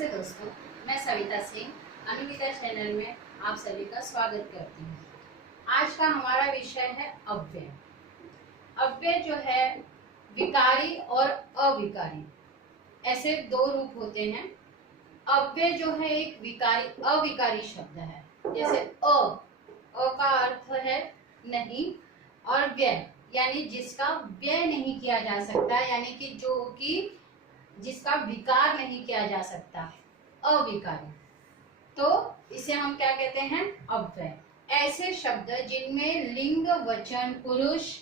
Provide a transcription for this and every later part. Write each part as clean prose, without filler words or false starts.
नमस्ते दोस्तों, मैं सविता सिंह अनुविदा चैनल में आप सभी का स्वागत करती हूँ। आज का हमारा विषय है अव्यय। अव्यय जो है विकारी और अविकारी, ऐसे दो रूप होते हैं। अव्यय जो है एक विकारी अविकारी शब्द है, जैसे अ का अर्थ है नहीं, और व्यय यानी जिसका व्यय नहीं किया जा सकता, यानी कि जो कि जिसका विकार नहीं किया जा सकता, अविकारी, तो इसे हम क्या कहते हैं? अव्यय। ऐसे शब्द जिनमें लिंग, वचन, पुरुष,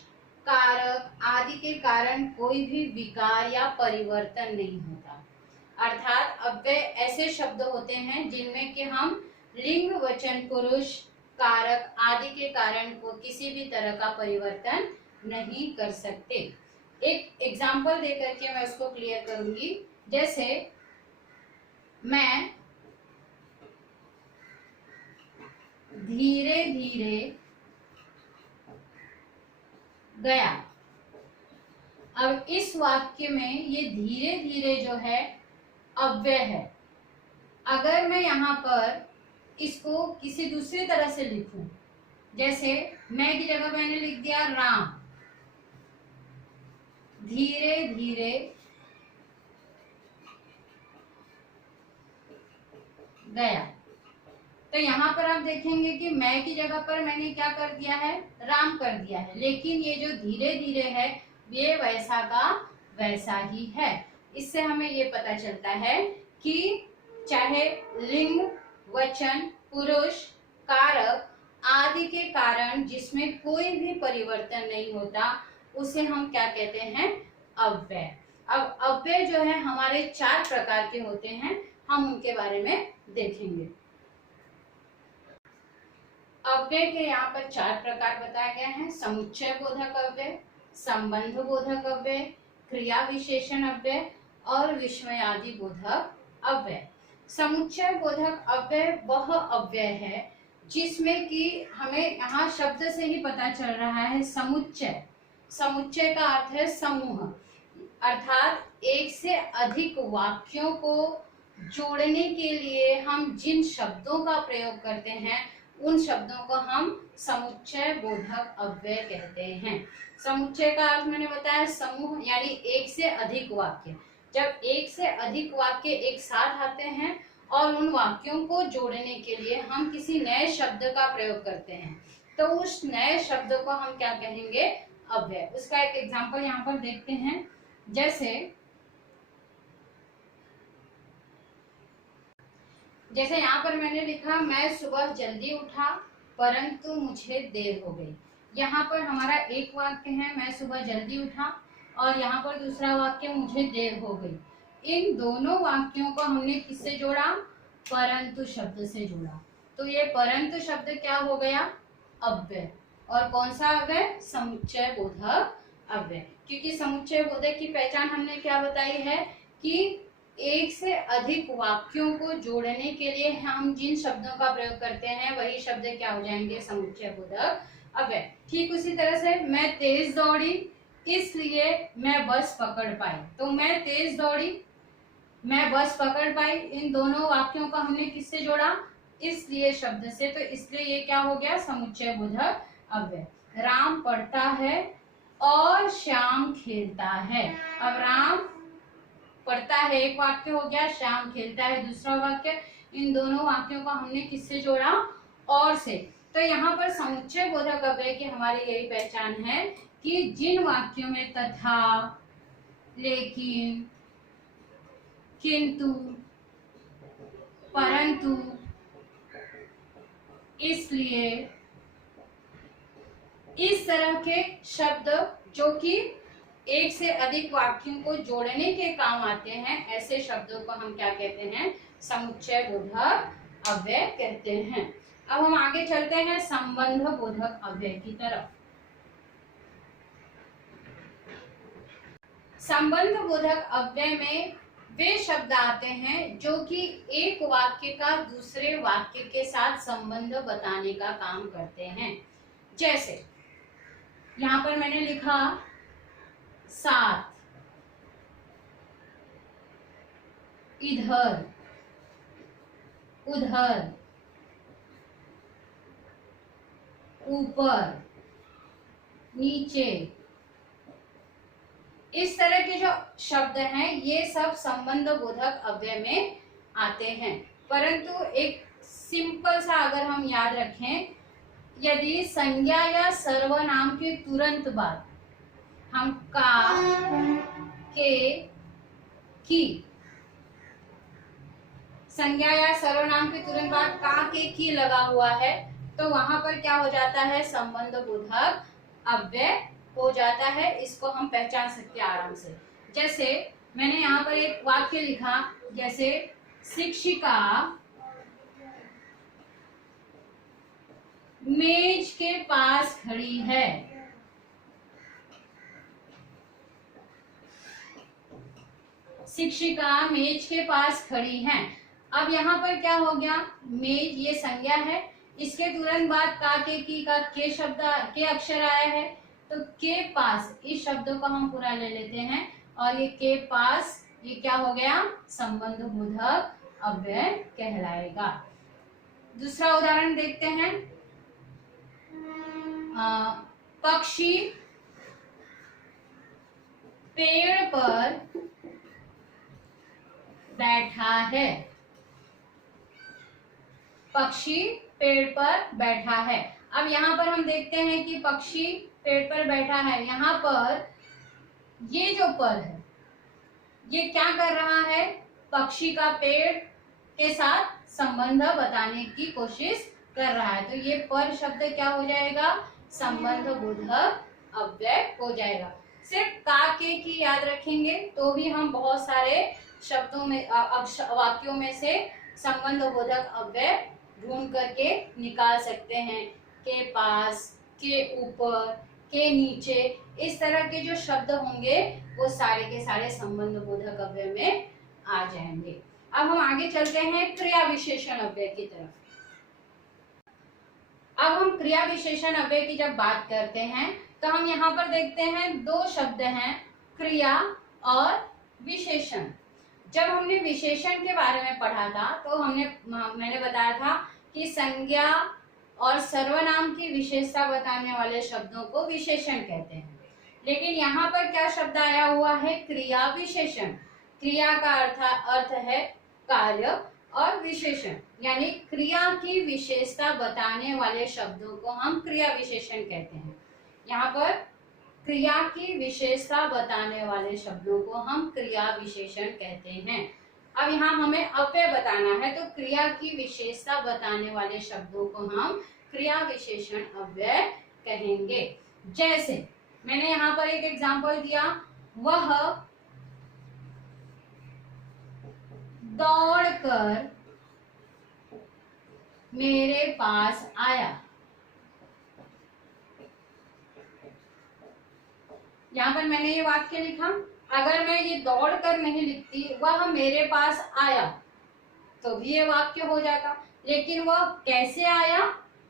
कारक आदि के कारण कोई भी विकार या परिवर्तन नहीं होता। अर्थात अव्यय ऐसे शब्द होते हैं जिनमें कि हम लिंग, वचन, पुरुष, कारक आदि के कारण को किसी भी तरह का परिवर्तन नहीं कर सकते। एक एग्जाम्पल देकर के मैं उसको क्लियर करूंगी। जैसे मैं धीरे धीरे गया। अब इस वाक्य में ये धीरे धीरे जो है अव्यय है। अगर मैं यहाँ पर इसको किसी दूसरी तरह से लिखूं, जैसे मैं की जगह मैंने लिख दिया राम धीरे धीरे गया, तो यहाँ पर आप देखेंगे कि मैं की जगह पर मैंने क्या कर दिया है? राम कर दिया है। लेकिन ये जो धीरे धीरे है ये वैसा का वैसा ही है। इससे हमें ये पता चलता है कि चाहे लिंग, वचन, पुरुष, कारक आदि के कारण जिसमें कोई भी परिवर्तन नहीं होता, उसे हम क्या कहते हैं? अव्यय। अब अव्यय जो है हमारे 4 प्रकार के होते हैं, हम उनके बारे में देखेंगे। अव्यय के यहाँ पर 4 प्रकार बताए गए हैं। समुच्चय बोधक अव्यय, संबंध बोधक अव्यय, क्रिया विशेषण अव्यय और विस्मयादि बोधक अव्यय। समुच्चय बोधक अव्यय वह अव्यय है जिसमें कि हमें यहाँ शब्द से ही पता चल रहा है समुच्चय। समुच्चय का अर्थ है समूह, अर्थात एक से अधिक वाक्यों को जोड़ने के लिए हम जिन शब्दों का प्रयोग करते हैं उन शब्दों को हम समुच्चय बोधक अव्यय कहते हैं। समुच्चय का अर्थ मैंने बताया समूह, यानी एक से अधिक वाक्य। जब एक से अधिक वाक्य एक साथ आते हैं और उन वाक्यों को जोड़ने के लिए हम किसी नए शब्द का प्रयोग करते हैं, तो उस नए शब्द को हम क्या कहेंगे? अव्यय। उसका एक एग्जाम्पल यहाँ पर देखते हैं। जैसे यहाँ पर मैंने लिखा मैं सुबह जल्दी उठा परंतु मुझे देर हो गई। यहाँ पर हमारा एक वाक्य है मैं सुबह जल्दी उठा, और यहाँ पर दूसरा वाक्य मुझे देर हो गई। इन दोनों वाक्यों को हमने किससे जोड़ा? परंतु शब्द से जोड़ा। तो ये परंतु शब्द क्या हो गया? अव्यय। और कौन सा अव्यय? समुच्चय बोधक अव्यय। क्योंकि समुच्चय बोधक की पहचान हमने क्या बताई है कि एक से अधिक वाक्यों को जोड़ने के लिए हम जिन शब्दों का प्रयोग करते हैं वही शब्द क्या हो जाएंगे? समुच्चय बोधक अव्यय। ठीक उसी तरह से मैं तेज दौड़ी इसलिए मैं बस पकड़ पाई। तो मैं तेज दौड़ी, मैं बस पकड़ पाई, इन दोनों वाक्यों को हमने किससे जोड़ा? इसलिए शब्द से। तो इसलिए ये क्या हो गया? समुच्चय बोधक अव्यय। राम पढ़ता है और श्याम खेलता है। अब राम पढ़ता है एक वाक्य हो गया, श्याम खेलता है दूसरा वाक्य। इन दोनों वाक्यों को हमने किससे जोड़ा? और से। तो यहाँ पर समुच्चय बोधक अव्यय की हमारी यही पहचान है कि जिन वाक्यों में तथा, लेकिन, किंतु, परंतु, इसलिए, इस तरह के शब्द जो कि एक से अधिक वाक्यों को जोड़ने के काम आते हैं, ऐसे शब्दों को हम क्या कहते हैं? समुच्चय बोधक अव्यय कहते हैं। अब हम आगे चलते हैं संबंध बोधक अव्यय की तरफ। संबंध बोधक अव्यय में वे शब्द आते हैं जो कि एक वाक्य का दूसरे वाक्य के साथ संबंध बताने का काम करते हैं। जैसे यहाँ पर मैंने लिखा साथ, इधर, उधर, ऊपर, नीचे, इस तरह के जो शब्द हैं ये सब संबंध बोधक अव्यय में आते हैं। परंतु एक सिंपल सा अगर हम याद रखें, यदि संज्ञा या सर्वनाम के तुरंत बाद हम का, के, की, संज्ञा या सर्वनाम के तुरंत बाद का, के, की लगा हुआ है तो वहां पर क्या हो जाता है, संबंध बोधक अव्यय हो जाता है। इसको हम पहचान सकते हैं आराम से। जैसे मैंने यहाँ पर एक वाक्य लिखा, जैसे शिक्षिका मेज के पास खड़ी है। शिक्षिका मेज के पास खड़ी है। अब यहाँ पर क्या हो गया, मेज ये संज्ञा है, इसके तुरंत बाद का, के, की का के शब्द, के अक्षर आया है, तो के पास इस शब्द को हम पूरा ले लेते हैं और ये के पास ये क्या हो गया, संबंध बोधक अव्यय कहलाएगा। दूसरा उदाहरण देखते हैं, पक्षी पेड़ पर बैठा है। पक्षी पेड़ पर बैठा है। अब यहाँ पर हम देखते हैं कि पक्षी पेड़ पर बैठा है, यहाँ पर ये जो पर है ये क्या कर रहा है, पक्षी का पेड़ के साथ संबंध बताने की कोशिश कर रहा है। तो ये पर शब्द क्या हो जाएगा, संबंध बोधक अव्यय हो जाएगा। सिर्फ का, के, की याद रखेंगे तो भी हम बहुत सारे शब्दों में वाक्यों में से संबंध बोधक अव्यय ढूंढ करके निकाल सकते हैं। के पास, के ऊपर, के नीचे, इस तरह के जो शब्द होंगे वो सारे के सारे संबंध बोधक अव्यय में आ जाएंगे। अब हम आगे चलते हैं क्रिया विशेषण अव्यय की तरफ। अब हम क्रिया विशेषण अव्यय की जब बात करते हैं तो हम यहाँ पर देखते हैं दो शब्द हैं, क्रिया और विशेषण। जब हमने विशेषण के बारे में पढ़ा था तो मैंने बताया था कि संज्ञा और सर्वनाम की विशेषता बताने वाले शब्दों को विशेषण कहते हैं। लेकिन यहाँ पर क्या शब्द आया हुआ है, क्रिया विशेषण। क्रिया का अर्थ है कार्य और विशेषण यानी क्रिया की विशेषता बताने वाले शब्दों को हम क्रिया विशेषण कहते हैं। यहाँ पर क्रिया की विशेषता बताने वाले शब्दों को हम क्रिया विशेषण कहते हैं। अब यहाँ हमें अव्यय बताना है तो क्रिया की विशेषता बताने वाले शब्दों को हम क्रिया विशेषण अव्यय कहेंगे। जैसे मैंने यहाँ पर एक एग्जांपल दिया, वह दौड़कर मेरे पास आया। यहाँ पर मैंने ये वाक्य लिखा, अगर मैं ये दौड़कर नहीं लिखती, वह मेरे पास आया, तो भी ये वाक्य हो जाता। लेकिन वह कैसे आया,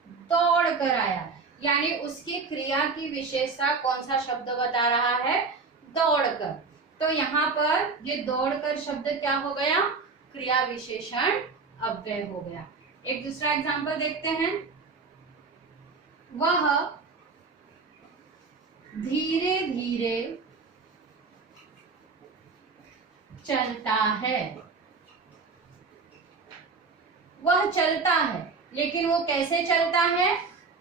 दौड़कर आया, यानी उसकी क्रिया की विशेषता कौन सा शब्द बता रहा है, दौड़कर। तो यहाँ पर ये दौड़कर शब्द क्या हो गया, क्रिया विशेषण अव्यय हो गया। एक दूसरा एग्जांपल देखते हैं, वह धीरे धीरे चलता है। वह चलता है लेकिन वो कैसे चलता है,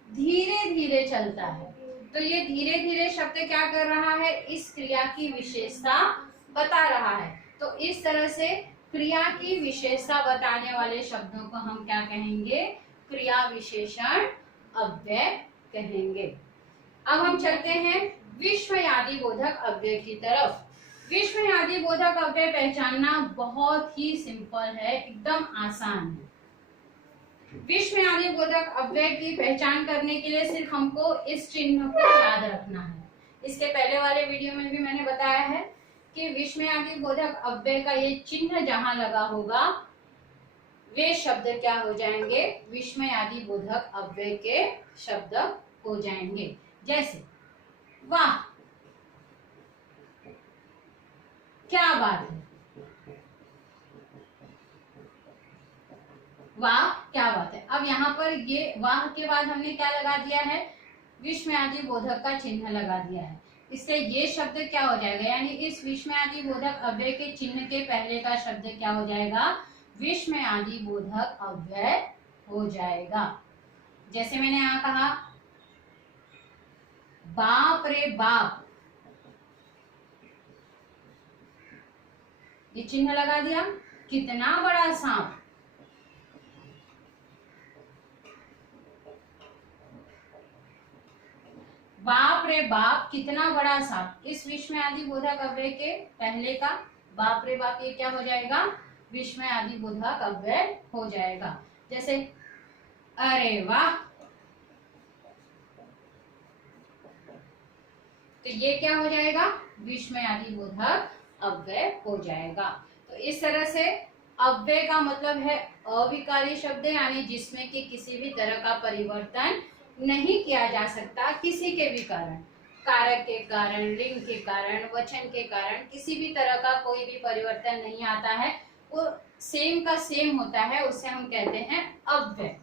धीरे धीरे चलता है। तो ये धीरे धीरे शब्द क्या कर रहा है, इस क्रिया की विशेषता बता रहा है। तो इस तरह से क्रिया की विशेषता बताने वाले शब्दों को हम क्या कहेंगे, क्रिया विशेषण अव्यय कहेंगे। अब हम चलते हैं विस्मयादि बोधक अव्यय की तरफ। विस्मयादि बोधक अव्यय पहचानना बहुत ही सिंपल है, एकदम आसान है। विस्मयादि बोधक अव्यय की पहचान करने के लिए सिर्फ हमको इस चिन्ह को याद रखना है। इसके पहले वाले वीडियो में भी मैंने बताया है कि विस्मयादि बोधक अव्यय का ये चिन्ह जहां लगा होगा वे शब्द क्या हो जाएंगे, विस्मयादि बोधक अव्यय के शब्द हो जाएंगे। जैसे वाह, क्या बात है, वाह क्या बात है। अब यहाँ पर ये वाह के बाद हमने क्या लगा दिया है, विस्मयादि बोधक का चिन्ह लगा दिया है। इससे ये शब्द क्या हो जाएगा, यानी इस विस्मयादि बोधक अव्यय के चिन्ह के पहले का शब्द क्या हो जाएगा, विस्मयादि बोधक अव्यय हो जाएगा। जैसे मैंने यहाँ कहा बाप रे बाप, ये चिन्ह लगा दिया। कितना बड़ा सांप, बाप रे बाप कितना बड़ा सांप, इस विस्मयादि बोधक अव्यय के पहले का बाप रे बाप ये क्या हो जाएगा, विस्मयादि बोधक अव्यय हो जाएगा। जैसे अरे वाह, तो ये क्या हो जाएगा, विस्मयादि बोधक अव्यय हो जाएगा। तो इस तरह से अव्यय का मतलब है अविकारी शब्द, यानी जिसमें कि किसी भी तरह का परिवर्तन नहीं किया जा सकता किसी के भी कारण, कारक के कारण, लिंग के कारण, वचन के कारण, किसी भी तरह का कोई भी परिवर्तन नहीं आता है, वो सेम का सेम होता है, उसे हम कहते हैं अव्यय।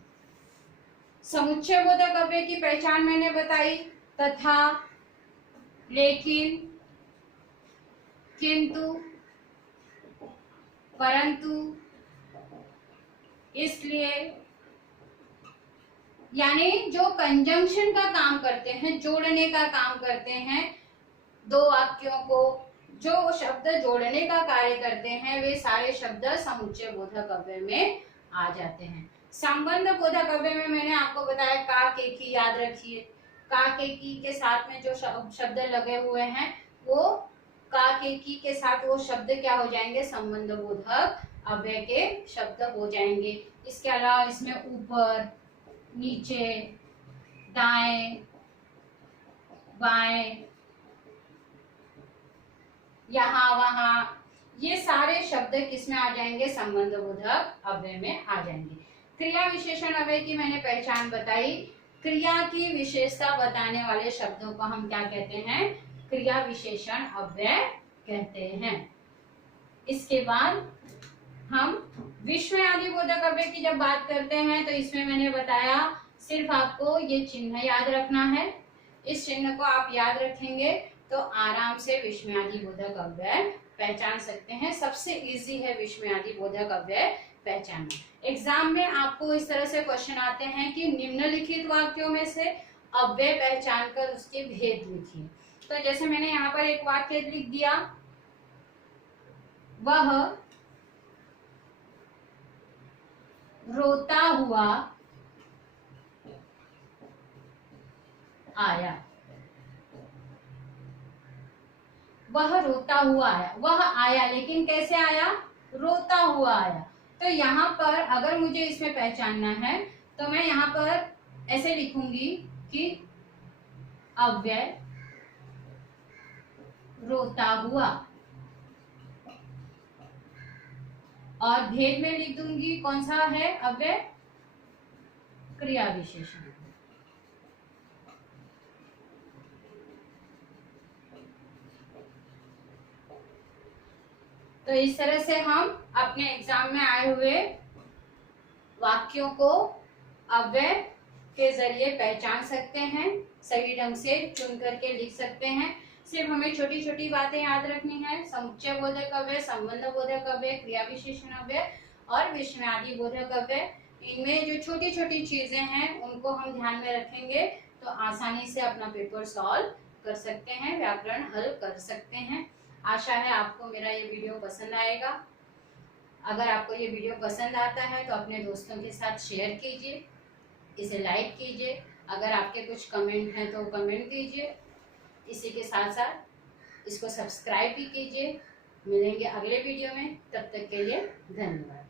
समुच्चय बोधक अव्यय की पहचान मैंने बताई, तथा, लेकिन, किंतु, परंतु, इसलिए, यानी जो कंजंक्शन का काम करते हैं, जोड़ने का काम करते हैं, दो वाक्यों को जो शब्द जोड़ने का कार्य करते हैं, वे सारे शब्द समुच्चय बोधक अव्यय में आ जाते हैं। संबंध बोधक अव्यय में मैंने आपको बताया का, के, की, याद रखिए। का, के, की के साथ में जो शब्द लगे हुए हैं, वो का, के, की के साथ वो शब्द क्या हो जाएंगे, संबंध बोधक अव्यय के शब्द हो जाएंगे। इसके अलावा इसमें ऊपर, नीचे, दाएं, बाएं, यहाँ वहां, ये सारे शब्द किसमें आ जाएंगे, संबंध बोधक अव्यय में आ जाएंगे। क्रिया विशेषण अव्यय की मैंने पहचान बताई। क्रिया की विशेषता बताने वाले शब्दों को हम क्या कहते हैं, क्रिया विशेषण अव्यय कहते हैं। इसके बाद हम विस्मयादि बोधक अव्यय की जब बात करते हैं, तो इसमें मैंने बताया सिर्फ आपको ये चिन्ह याद रखना है। इस चिन्ह को आप याद रखेंगे तो आराम से विस्मयादि बोधक अव्यय पहचान सकते हैं। सबसे इजी है विस्मयादि बोधक अव्यय पहचानना। एग्जाम में आपको इस तरह से क्वेश्चन आते हैं कि निम्नलिखित वाक्यों में से अव्यय पहचान कर उसके भेद लिखिए। तो जैसे मैंने यहाँ पर एक वाक्य लिख दिया, वह रोता हुआ आया। वह रोता हुआ आया, वह आया, लेकिन कैसे आया, रोता हुआ आया। तो यहाँ पर अगर मुझे इसमें पहचानना है तो मैं यहाँ पर ऐसे लिखूंगी कि अव्यय रोता हुआ, और भेद में लिख दूंगी कौन सा है अव्यय, क्रिया विशेषण। तो इस तरह से हम अपने एग्जाम में आए हुए वाक्यों को अव्यय के जरिए पहचान सकते हैं, सही ढंग से चुन करके लिख सकते हैं। सिर्फ हमें छोटी छोटी बातें याद रखनी है, समुच्चय बोधक अव्यय, संबंध बोधक अव्यय, क्रिया विशेषण अव्यय और विस्मयादि बोधक अव्यय। इनमें जो छोटी छोटी चीजें हैं उनको हम ध्यान में रखेंगे तो आसानी से अपना पेपर सॉल्व कर सकते हैं, व्याकरण हल कर सकते हैं। आशा है आपको मेरा ये वीडियो पसंद आएगा। अगर आपको ये वीडियो पसंद आता है तो अपने दोस्तों के साथ शेयर कीजिए, इसे लाइक कीजिए। अगर आपके कुछ कमेंट हैं तो कमेंट कीजिए। इसी के साथ साथ इसको सब्सक्राइब भी कीजिए। मिलेंगे अगले वीडियो में, तब तक के लिए धन्यवाद।